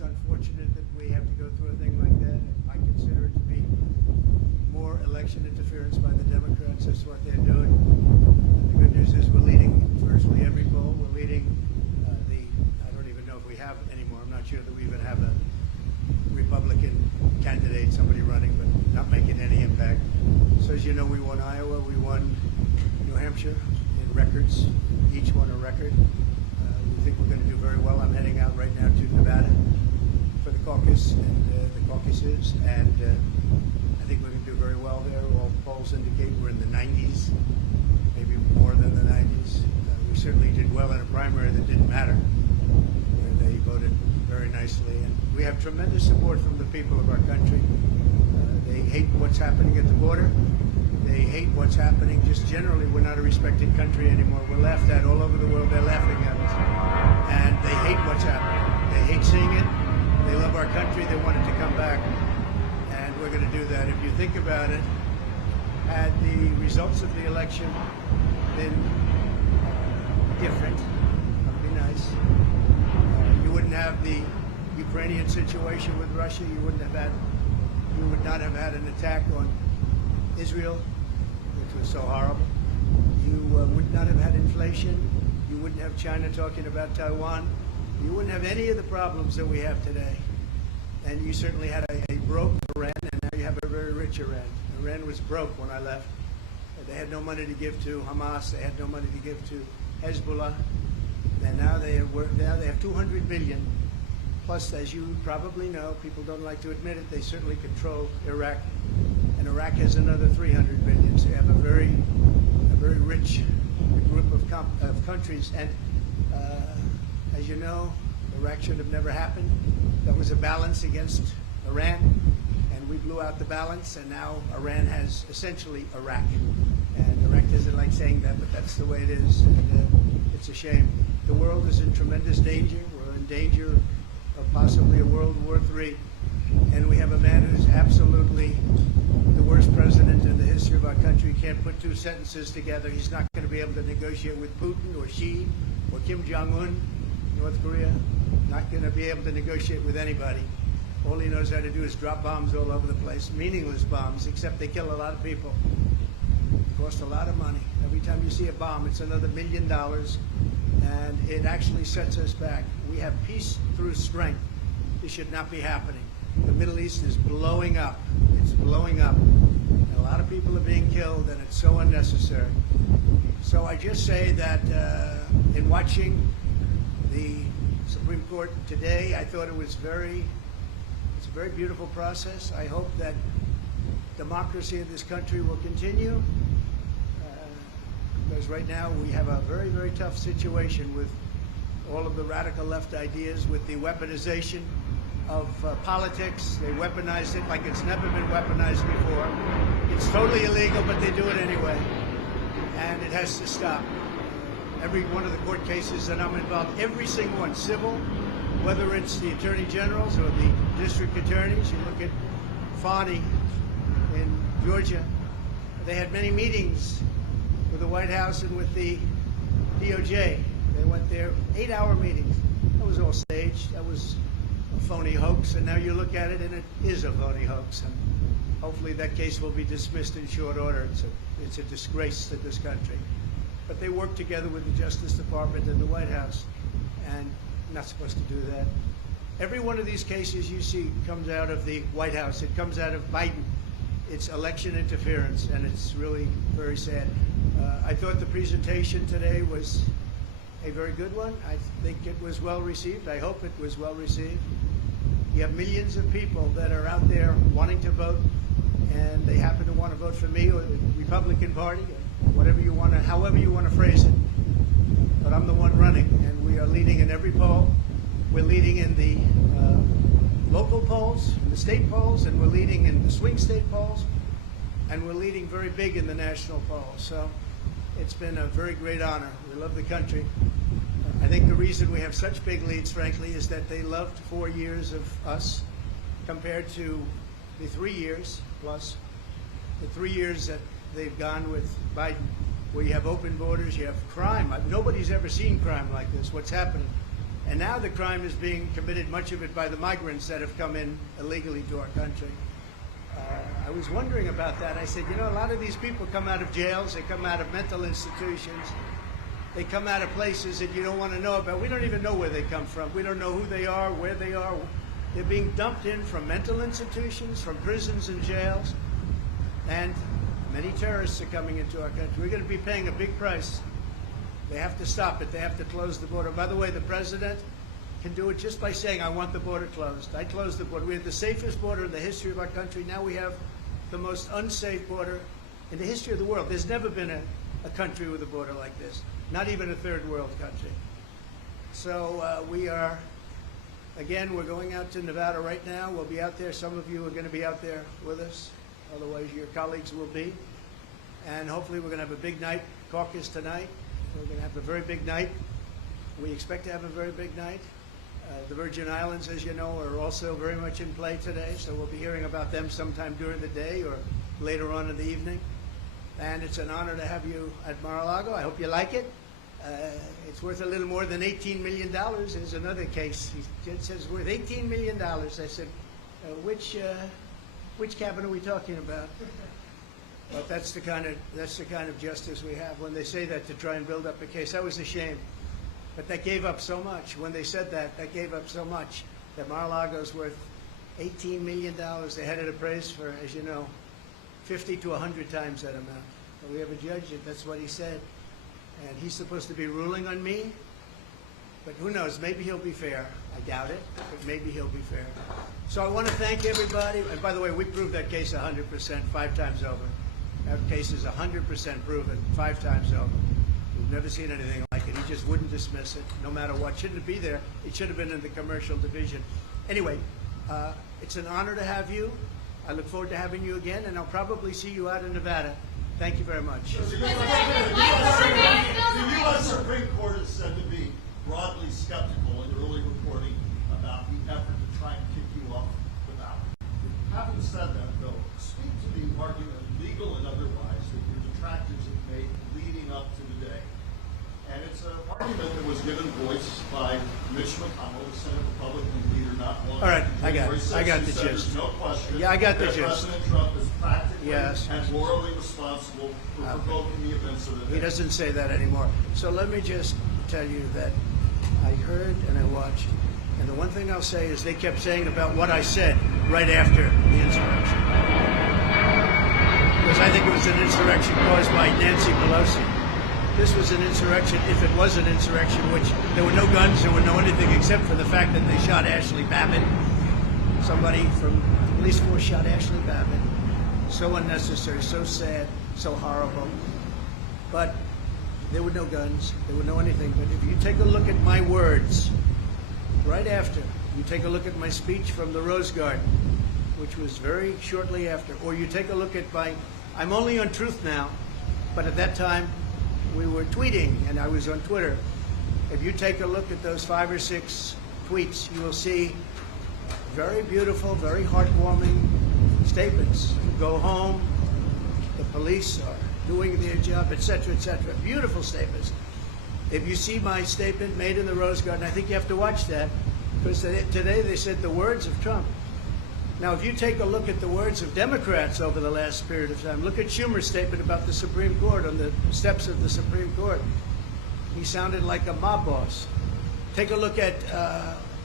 it's unfortunate that we have to go through a thing like that. I consider it to be more election interference by the Democrats. That's what they're doing. The good news is we're leading virtually every poll. We're leading I don't even know if we have anymore. I'm not sure that we even have a Republican candidate, somebody running, but not making any impact. So as you know, we won Iowa, we won New Hampshire in records, each one a record. We think we're going to do very well. I'm heading out right now to Nevada for the caucus and the caucuses, and I think we're going to do very well there. All polls indicate we're in the 90s, maybe more than the 90s. We certainly did well in a primary that didn't matter, where they voted very nicely, and we have tremendous support from the people of our country. They hate what's happening at the border. They hate what's happening just generally. We're not a respected country anymore. We're laughed at all over the world. They're laughing at us. And they hate what's happening. They hate seeing it. They love our country. They want it to come back. And we're going to do that. If you think about it, had the results of the election been different, that would be nice. You wouldn't have the Ukrainian situation with Russia. You would not have had an attack on Israel, which was so horrible. You would not have had inflation. You wouldn't have China talking about Taiwan. You wouldn't have any of the problems that we have today. And you certainly had a broke Iran, and now you have a very rich Iran. Iran was broke when I left. They had no money to give to Hamas. They had no money to give to Hezbollah. And now they have 200 billion. Plus, as you probably know, people don't like to admit it, they certainly control Iraq. And Iraq has another 300 billion. So you have a very rich group of countries. And as you know, Iraq should have never happened. That was a balance against Iran, and we blew out the balance, and now Iran has essentially Iraq. And Iraq doesn't like saying that, but that's the way it is. And it's a shame. The world is in tremendous danger. We're in danger of possibly a World War III. And we have a man who's absolutely the worst president in the history of our country. Can't put two sentences together. He's not going to be able to negotiate with Putin or Xi or Kim Jong-un, North Korea. Not going to be able to negotiate with anybody. All he knows how to do is drop bombs all over the place, meaningless bombs, except they kill a lot of people. Cost a lot of money. Every time you see a bomb, it's another $1 million, and it actually sets us back. We have peace through strength. This should not be happening. The Middle East is blowing up. It's blowing up. And a lot of people are being killed, and it's so unnecessary. So I just say that in watching the Supreme Court today, I thought it's a very beautiful process. I hope that democracy in this country will continue. Because right now we have a very, very tough situation with all of the radical left ideas, with the weaponization of politics. They weaponize it like it's never been weaponized before. It's totally illegal, but they do it anyway. And it has to stop. Every one of the court cases that I'm involved, every single one, civil, whether it's the attorney generals or the district attorneys. You look at Fani in Georgia. They had many meetings with the White House and with the DOJ. They went there, 8-hour meetings. That was all staged. That was a phony hoax. And now you look at it, and it is a phony hoax. And hopefully that case will be dismissed in short order. It's a disgrace to this country. But they work together with the Justice Department and the White House, and not supposed to do that. Every one of these cases you see comes out of the White House. It comes out of Biden. It's election interference, and it's really very sad. I thought the presentation today was a very good one. I think it was well received. I hope it was well received. You have millions of people that are out there wanting to vote, and they happen to want to vote for me or the Republican Party, or whatever you want to, however you want to phrase it. But I'm the one running, and we are leading in every poll. We're leading in the local polls, in the state polls, and we're leading in the swing state polls, and we're leading very big in the national polls. So it's been a very great honor. We love the country. I think the reason we have such big leads, frankly, is that they loved 4 years of us compared to the 3 years plus the 3 years that they've gone with Biden, where you have open borders, you have crime. Nobody's ever seen crime like this. What's happening? And now the crime is being committed, much of it by the migrants that have come in illegally to our country. I was wondering about that. I said, you know, a lot of these people come out of jails, they come out of mental institutions, they come out of places that you don't want to know about. We don't even know where they come from. We don't know who they are, where they are. They're being dumped in from mental institutions, from prisons and jails, and many terrorists are coming into our country. We're going to be paying a big price. They have to stop it. They have to close the border. By the way, the president can do it just by saying, I want the border closed. I closed the border. We had the safest border in the history of our country. Now we have the most unsafe border in the history of the world. There's never been a country with a border like this, not even a third world country. So we are, again, we're going out to Nevada right now. We'll be out there. Some of you are going to be out there with us. Otherwise, your colleagues will be. And hopefully we're going to have a big night, caucus tonight. We're going to have a very big night. We expect to have a very big night. The Virgin Islands, as you know, are also very much in play today, so we'll be hearing about them sometime during the day or later on in the evening. And it's an honor to have you at Mar-a-Lago. I hope you like it. It's worth a little more than $18 million. There's another case. It says worth $18 million. I said, which cabin are we talking about? But that's the kind of justice we have. When they say that to try and build up a case, that was a shame. But that gave up so much. When they said that, that gave up so much. That Mar-a-Lago's worth $18 million. They had it appraised for, as you know, 50 to 100 times that amount. But we have a judge, that's what he said. And he's supposed to be ruling on me. But who knows, maybe he'll be fair. I doubt it, but maybe he'll be fair. So I want to thank everybody. And by the way, we proved that case 100%, 5 times over. That case is 100% proven, 5 times over. We've never seen anything like it. He just wouldn't dismiss it, no matter what. Shouldn't it be there? It should have been in the commercial division. Anyway, it's an honor to have you. I look forward to having you again, and I'll probably see you out in Nevada. Thank you very much. The U.S. Supreme Court is said to be broadly skeptical in early reporting about the effort to try and kick you off the ballot. Having said that, though, speak to the argument, legal and otherwise, that your detractors have made leading up to the day. And it's an argument that was given voice by Mitch McConnell, the Senate Republican leader, not long ago. All right, I got the gist. There's no question Yeah, I got the that gist. President Trump is practically Yes. and morally responsible for provoking the events of the day. He doesn't say that anymore. So let me just tell you that I heard and I watched, and the one thing I'll say is they kept saying about what I said right after the insurrection. Because I think it was an insurrection caused by Nancy Pelosi. This was an insurrection, if it was an insurrection, which there were no guns, there were no anything except for the fact that they shot Ashley Babbitt. Somebody from police force shot Ashley Babbitt. So unnecessary, so sad, so horrible. But there were no guns, there were no anything. But if you take a look at my words, right after, you take a look at my speech from the Rose Garden, which was very shortly after, or you take a look at I'm only on Truth now, but at that time, we were tweeting, and I was on Twitter. If you take a look at those 5 or 6 tweets, you will see very beautiful, very heartwarming statements. Go home, the police are doing their job, etc., etc. Beautiful statements. If you see my statement made in the Rose Garden, I think you have to watch that, because today they said the words of Trump. Now, if you take a look at the words of Democrats over the last period of time, look at Schumer's statement about the Supreme Court on the steps of the Supreme Court. He sounded like a mob boss. Take a look at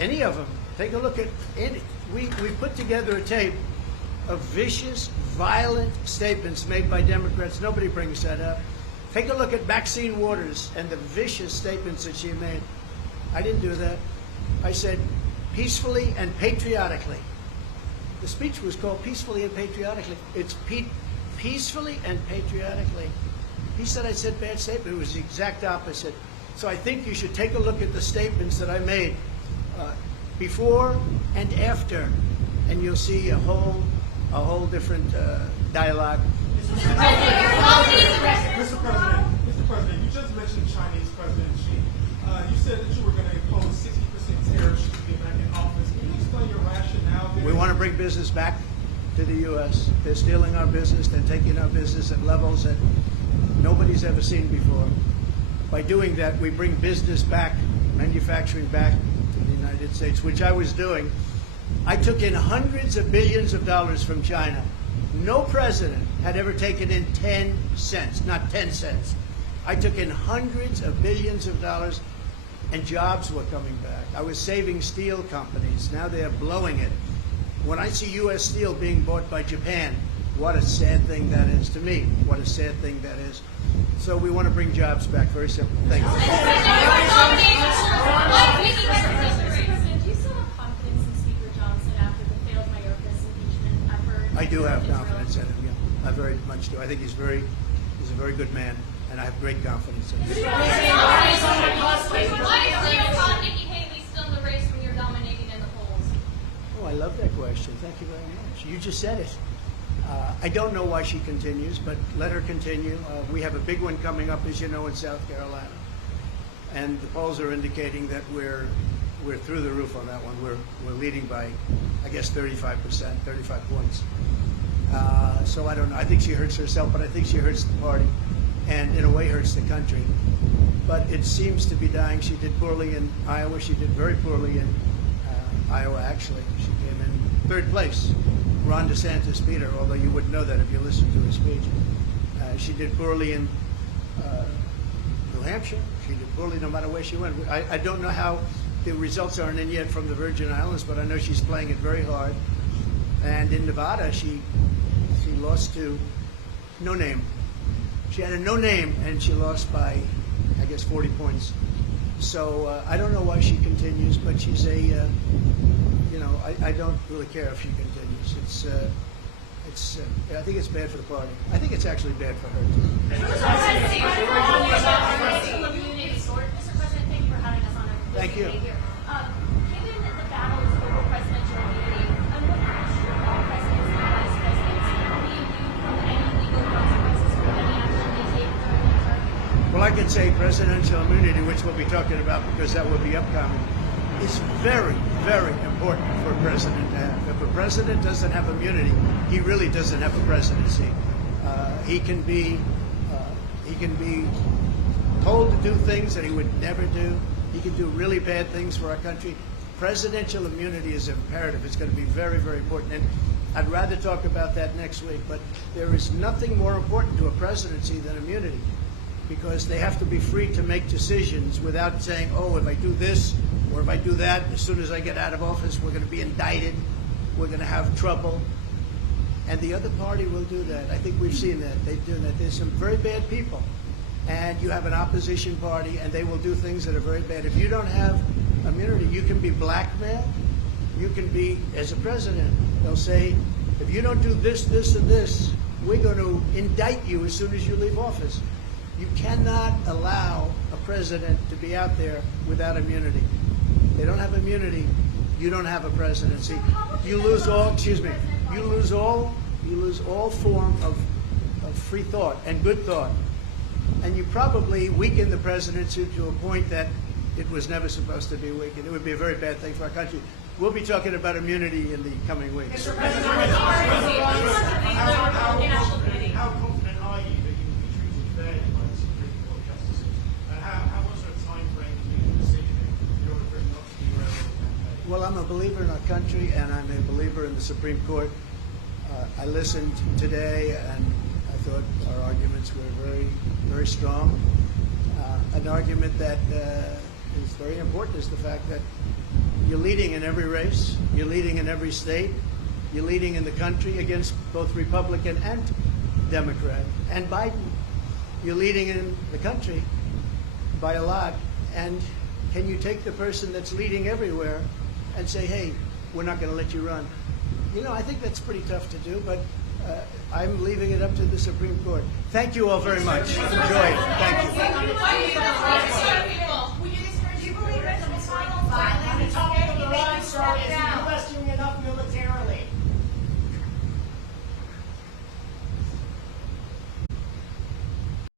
any of them. Take a look at any. We put together a tape of vicious, violent statements made by Democrats. Nobody brings that up. Take a look at Maxine Waters and the vicious statements that she made. I didn't do that. I said peacefully and patriotically. The speech was called Peacefully and Patriotically. It's peacefully and patriotically. He said I said bad statement. It was the exact opposite. So I think you should take a look at the statements that I made before and after, and you'll see a whole different dialogue. Mr. President, you just mentioned Chinese President Xi. You said that you were going to impose 60% tariffs should you get back in office. Can you explain your rationale there? We want to bring business back to the U.S. They're stealing our business. They're taking our business at levels that nobody's ever seen before. By doing that, we bring business back manufacturing back to the United States, which I was doing, I took in hundreds of billions of dollars from China. No president had ever taken in 10 cents, not 10 cents. I took in hundreds of billions of dollars, and jobs were coming back. I was saving steel companies. Now they're blowing it. When I see U.S. Steel being bought by Japan, what a sad thing that is to me. What a sad thing that is. So we want to bring jobs back. Very simple. Thank you. Mr. President, do you still have confidence in Speaker Johnson after the failed Mayorkas impeachment effort? I do have confidence in him. Yeah, I very much do. I think he's a very good man, and I have great confidence in him. Why is Nikki Haley still in the race when you're dominating in the polls? Oh, I love that question. Thank you very much. You just said it. I don't know why she continues, but let her continue. We have a big one coming up, as you know, in South Carolina, and the polls are indicating that we're through the roof on that one. We're leading by, I guess, 35%, 35 points. So I don't know. I think she hurts herself, but I think she hurts the party, and in a way hurts the country. But it seems to be dying. She did poorly in Iowa. She did very poorly in Iowa, actually. She came in third place. Ron DeSantis beat her, although you wouldn't know that if you listened to her speech. She did poorly in New Hampshire. She did poorly no matter where she went. I don't know how the results aren't in yet from the Virgin Islands, but I know she's playing it very hard. And in Nevada, she lost to no name. She had a no name, and she lost by, I guess, 40 points. So I don't know why she continues, but she's a, I don't really care if she continues. I think it's bad for the party. I think it's actually bad for her too. Mr. President, thank you for having us on our Thank you. Given the battles over presidential immunity, I'm wondering should all presidents and vice presidents be immune from any legal consequences for any action they take during their term? Well, I can say presidential immunity, which we'll be talking about because that will be upcoming, is very, very important for a president to have. If a president doesn't have immunity, he really doesn't have a presidency. He can be told to do things that he would never do. He can do really bad things for our country. Presidential immunity is imperative. It's going to be very, very important. And I'd rather talk about that next week. But there is nothing more important to a presidency than immunity, because they have to be free to make decisions without saying, oh, if I do this or if I do that, as soon as I get out of office, we're going to be indicted, we're going to have trouble. And the other party will do that. I think we've seen that. They've done that. There's some very bad people. And you have an opposition party, and they will do things that are very bad. If you don't have immunity, you can be blackmailed. You can be, as a president, they'll say, if you don't do this, this, and this, we're going to indict you as soon as you leave office. You cannot allow a president to be out there without immunity. They don't have immunity. You don't have a presidency. You lose all. Excuse me. You lose all form of free thought and good thought, and you probably weaken the presidency to a point that it was never supposed to be weakened. It would be a very bad thing for our country. We'll be talking about immunity in the coming weeks. How confident are you that you will be treated fairly by the Supreme Court justices? And how much of a time frame do you need a decision in order for it not to be relevant campaign? Well, I'm a believer in our country, and I'm a believer in the Supreme Court. I listened today, and I thought our arguments were very, very strong. An argument that is very important is the fact that you're leading in every race, you're leading in every state, you're leading in the country against both Republican and Democrat. And Biden, you're leading in the country by a lot. And can you take the person that's leading everywhere and say, hey, we're not going to let you run? You know, I think that's pretty tough to do, but I'm leaving it up to the Supreme Court. Thank you all very much. Enjoy it. Thank you.